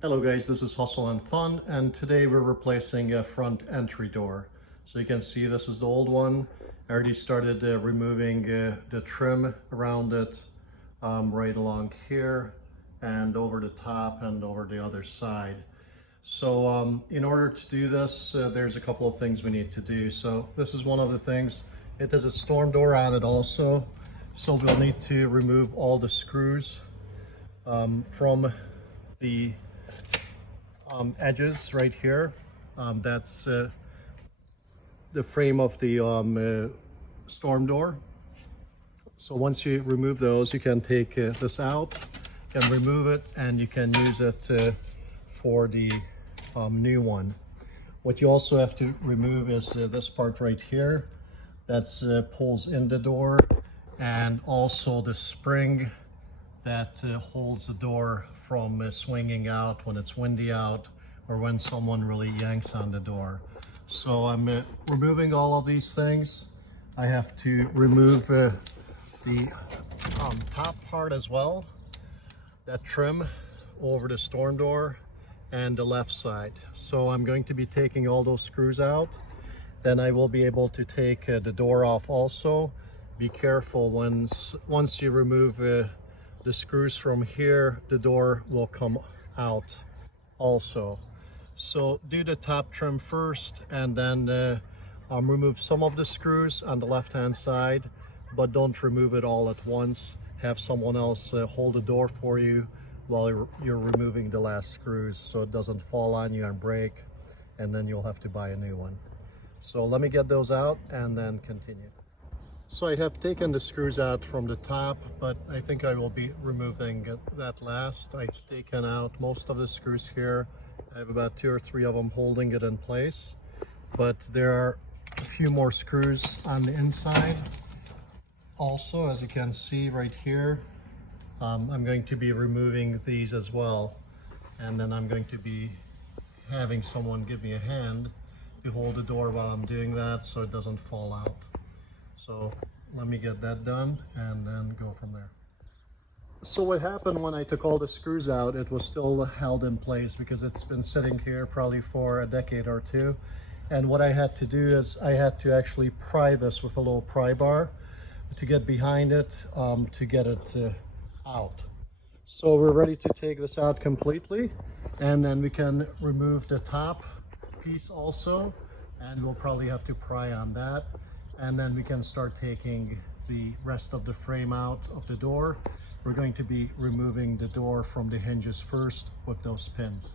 Hello guys, this is Hustle and Fun, and today we're replacing a front entry door. So you can see this is the old one. I already started removing the trim around it, right along here and over the top and over the other side. So in order to do this, there's a couple of things we need to do. So this is one of the things. It has a storm door on it also. So we'll need to remove all the screws from the edges right here. That's the frame of the storm door. So once you remove those, you can take this out, you can remove it, and you can use it for the new one. What you also have to remove is this part right here. That's pulls in the door, and also the spring that holds the door from swinging out when it's windy out or when someone really yanks on the door. So I'm removing all of these things. I have to remove the top part as well, that trim over the storm door and the left side. So I'm going to be taking all those screws out. Then I will be able to take the door off also. Be careful once you remove the screws from here, the door will come out also. So do the top trim first, and then remove some of the screws on the left hand side, but don't remove it all at once. Have someone else hold the door for you while you're removing the last screws, so it doesn't fall on you and break, and then you'll have to buy a new one. So let me get those out and then continue. So I have taken the screws out from the top, but I think I will be removing that last. I've taken out most of the screws here. I have about 2 or 3 of them holding it in place, but there are a few more screws on the inside. Also, as you can see right here, I'm going to be removing these as well, and then I'm going to be having someone give me a hand to hold the door while I'm doing that so it doesn't fall out. So let me get that done and then go from there. So what happened when I took all the screws out, it was still held in place because it's been sitting here probably for a decade or two. And what I had to do is I had to actually pry this with a little pry bar to get behind it, to get it out. So we're ready to take this out completely, and then we can remove the top piece also, and we'll probably have to pry on that. And then we can start taking the rest of the frame out of the door. We're going to be removing the door from the hinges first with those pins.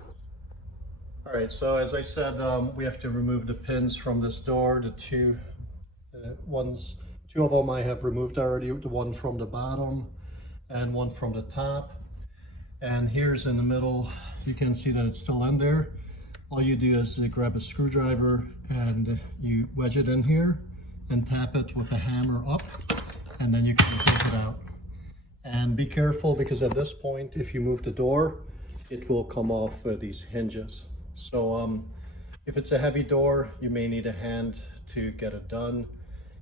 All right, so as I said, we have to remove the pins from this door. The two of them I have removed already, the one from the bottom and one from the top. And here's in the middle, you can see that it's still in there. All you do is grab a screwdriver and you wedge it in here and tap it with a hammer up, and then you can take it out. And be careful, because at this point, if you move the door, it will come off these hinges. So if it's a heavy door, you may need a hand to get it done.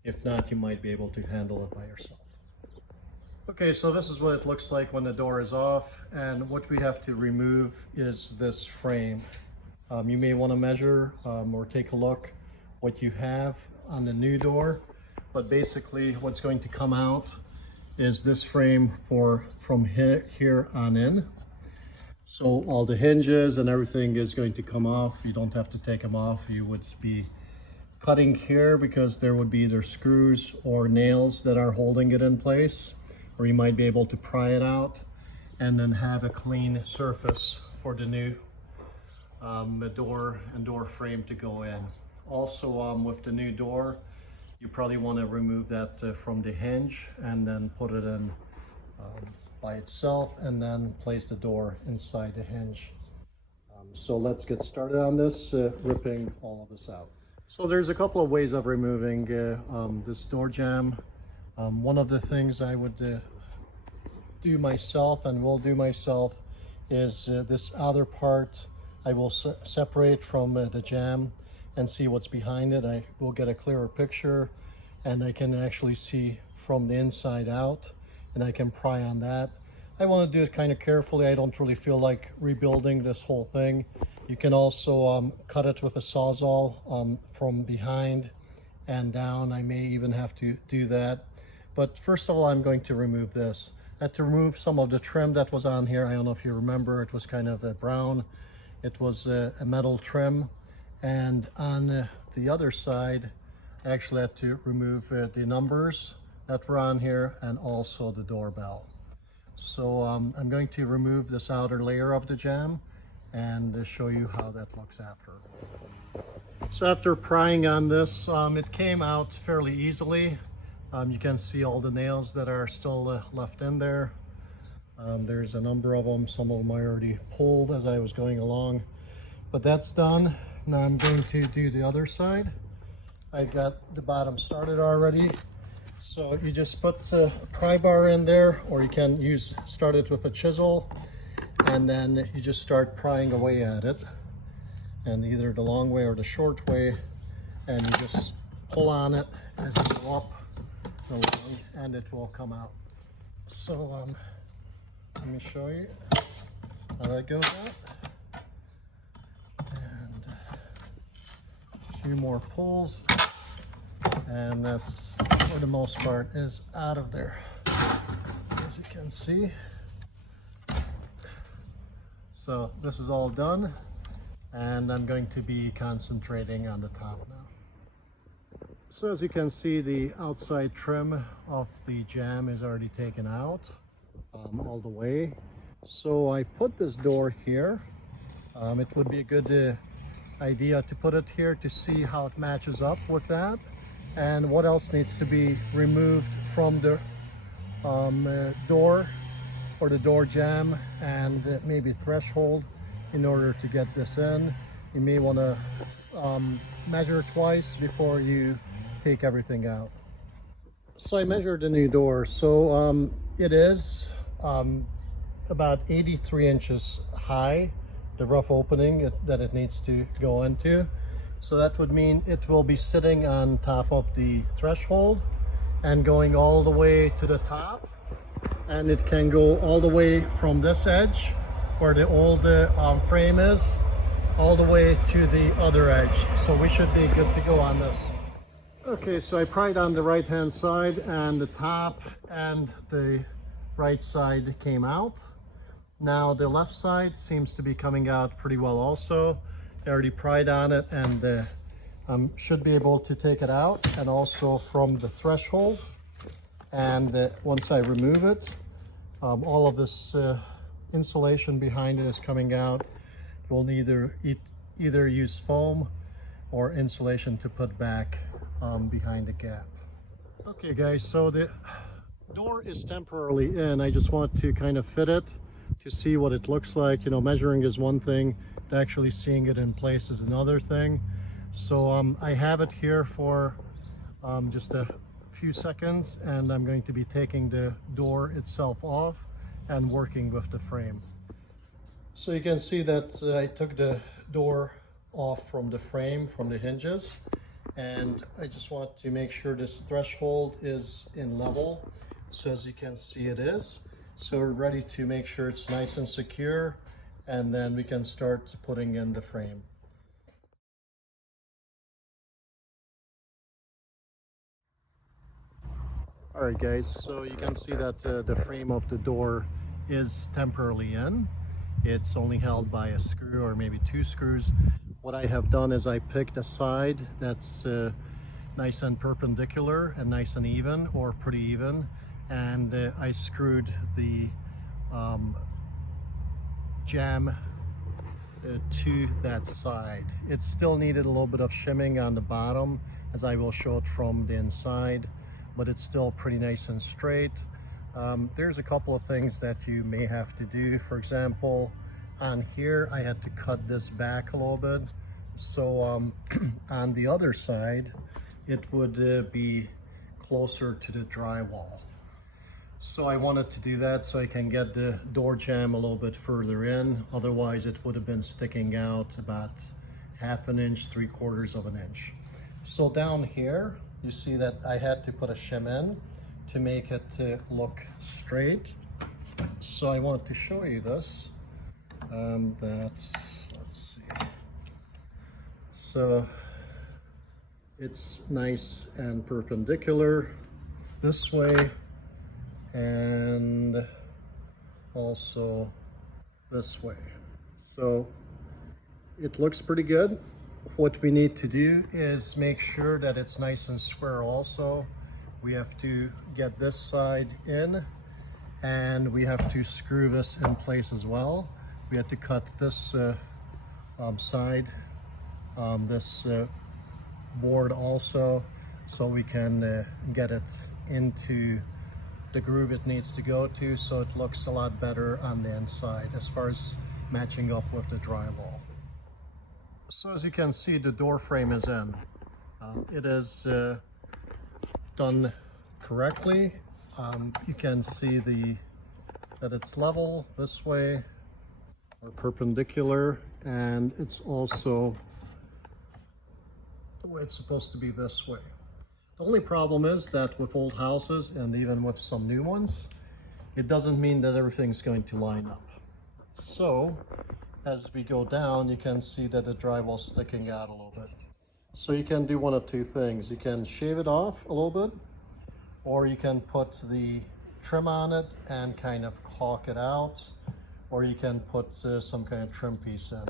If not, you might be able to handle it by yourself. Okay, so this is what it looks like when the door is off, and what we have to remove is this frame. You may want to measure or take a look what you have on the new door, but basically what's going to come out is this frame from here on in. So all the hinges and everything is going to come off. You don't have to take them off. You would be cutting here because there would be either screws or nails that are holding it in place, or you might be able to pry it out and then have a clean surface for the new door and door frame to go in. Also, with the new door, you probably want to remove that from the hinge and then put it in by itself, and then place the door inside the hinge. So let's get started on this, ripping all of this out. So there's a couple of ways of removing this door jamb. One of the things I would do myself and will do myself is this outer part I will separate from the jamb and see what's behind it. I will get a clearer picture, and I can actually see from the inside out, and I can pry on that. I want to do it kind of carefully. I don't really feel like rebuilding this whole thing. You can also cut it with a Sawzall from behind and down. I may even have to do that. But first of all, I'm going to remove this. I had to remove some of the trim that was on here. I don't know if you remember, it was kind of a brown. It was a metal trim. And on the other side, I actually had to remove the numbers that were on here and also the doorbell. So I'm going to remove this outer layer of the jamb and show you how that looks after. So after prying on this, it came out fairly easily. You can see all the nails that are still left in there. There's a number of them. Some of them I already pulled as I was going along. But that's done. Now I'm going to do the other side. I got the bottom started already. So you just put a pry bar in there, or you can start it with a chisel, and then you just start prying away at it, and either the long way or the short way, and you just pull on it as you go up along, and it will come out. So let me show you how that goes out, and a few more pulls, and that's, for the most part, is out of there, as you can see. So this is all done, and I'm going to be concentrating on the top now. So as you can see, the outside trim of the jamb is already taken out all the way. So I put this door here. It would be a good idea to put it here to see how it matches up with that, and what else needs to be removed from the door or the door jamb and maybe threshold in order to get this in. You may want to measure twice before you take everything out. So I measured the new door. So it is about 83 inches high, the rough opening that it needs to go into. So that would mean it will be sitting on top of the threshold and going all the way to the top. And it can go all the way from this edge where the old frame is, all the way to the other edge. So we should be good to go on this. Okay, so I pried on the right hand side, and the top and the right side came out. Now the left side seems to be coming out pretty well also. I already pried on it, and should be able to take it out, and also from the threshold. And once I remove it, all of this insulation behind it is coming out. We'll either use foam or insulation to put back behind the gap. Okay guys, so the door is temporarily in. I just want to kind of fit it to see what it looks like. You know, measuring is one thing, actually seeing it in place is another thing. So I have it here for just a few seconds, and I'm going to be taking the door itself off and working with the frame. So you can see that I took the door off from the frame, from the hinges, and I just want to make sure this threshold is in level. So as you can see, it is. So we're ready to make sure it's nice and secure, and then we can start putting in the frame. Alright guys, so you can see that the frame of the door is temporarily in. It's only held by a screw or maybe two screws. What I have done is I picked a side that's nice and perpendicular and nice and even, or pretty even, and I screwed the jamb to that side. It still needed a little bit of shimming on the bottom, as I will show it from the inside, but it's still pretty nice and straight. There's a couple of things that you may have to do. For example, on here I had to cut this back a little bit, so on the other side it would be closer to the drywall. So I wanted to do that so I can get the door jamb a little bit further in. Otherwise it would have been sticking out about 1/2 inch, 3/4 inch. So down here you see that I had to put a shim in to make it look straight. So I want to show you this. Let's see. So it's nice and perpendicular this way, and also this way. So it looks pretty good. What we need to do is make sure that it's nice and square also. We have to get this side in, and we have to screw this in place as well. We have to cut this side, this board also, so we can get it into the groove it needs to go to, so it looks a lot better on the inside as far as matching up with the drywall. So as you can see, the door frame is in. It is done correctly. You can see that it's level this way, or perpendicular, and it's also the way it's supposed to be this way. The only problem is that with old houses, and even with some new ones, it doesn't mean that everything's going to line up. So as we go down, you can see that the drywall's sticking out a little bit. So you can do one of two things. You can shave it off a little bit, or you can put the trim on it and kind of caulk it out, or you can put some kind of trim piece in.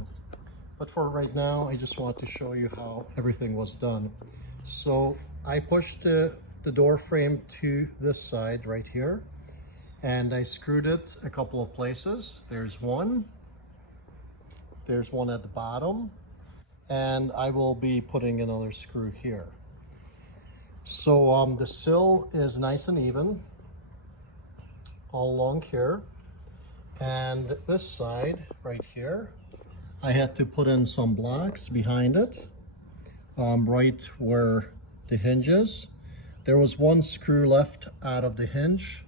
But for right now, I just want to show you how everything was done. So I pushed the door frame to this side right here, and I screwed it a couple of places. There's one at the bottom, and I will be putting another screw here. So the sill is nice and even all along here, and this side right here, I had to put in some blocks behind it, right where the hinge is. There was one screw left out of the hinge,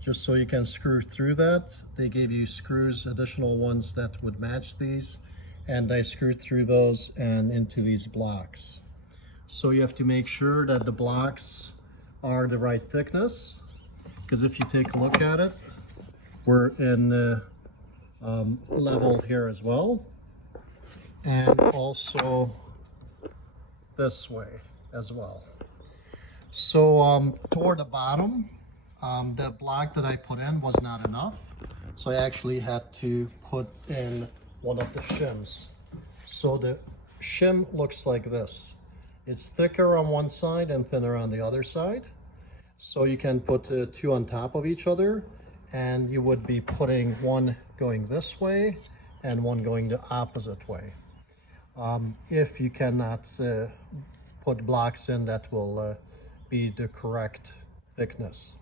just so you can screw through that. They gave you screws, additional ones that would match these, and I screwed through those and into these blocks. So you have to make sure that the blocks are the right thickness, because if you take a look at it, we're in level here as well, and also this way as well. So toward the bottom, the block that I put in was not enough, so I actually had to put in one of the shims. So the shim looks like this. It's thicker on one side and thinner on the other side. So you can put two on top of each other, and you would be putting one going this way and one going the opposite way. If you cannot put blocks in, that will be the correct thickness.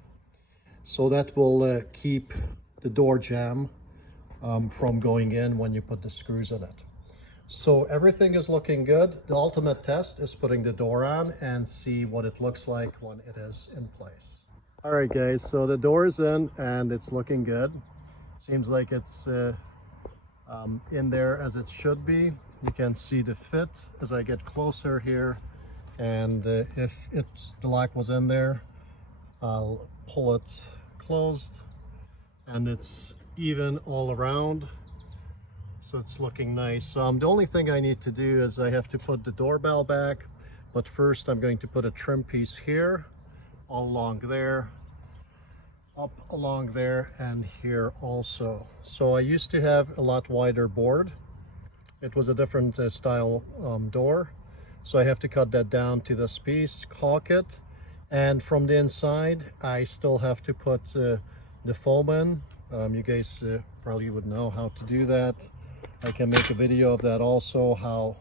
So that will keep the door jamb from going in when you put the screws in it. So everything is looking good. The ultimate test is putting the door on and see what it looks like when it is in place. All right guys, so the door is in and it's looking good. It seems like it's in there as it should be. You can see the fit as I get closer here, and if the lock was in there, I'll pull it closed, and it's even all around, so it's looking nice. The only thing I need to do is I have to put the doorbell back, but first I'm going to put a trim piece here, all along there, up along there, and here also. So I used to have a lot wider board. It was a different style door, so I have to cut that down to this piece, caulk it, and from the inside I still have to put the foam in. You guys probably would know how to do that. I can make a video of that also, how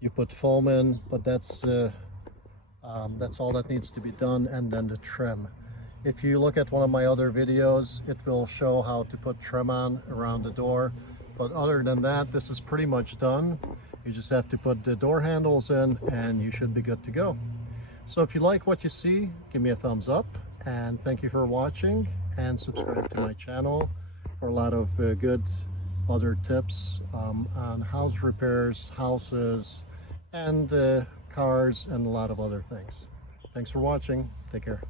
you put foam in, but that's all that needs to be done, and then the trim. If you look at one of my other videos, it will show how to put trim on around the door. But other than that, this is pretty much done. You just have to put the door handles in and you should be good to go. So if you like what you see, give me a thumbs up, and thank you for watching, and subscribe to my channel for a lot of good other tips on house repairs, houses, and cars, and a lot of other things. Thanks for watching. Take care.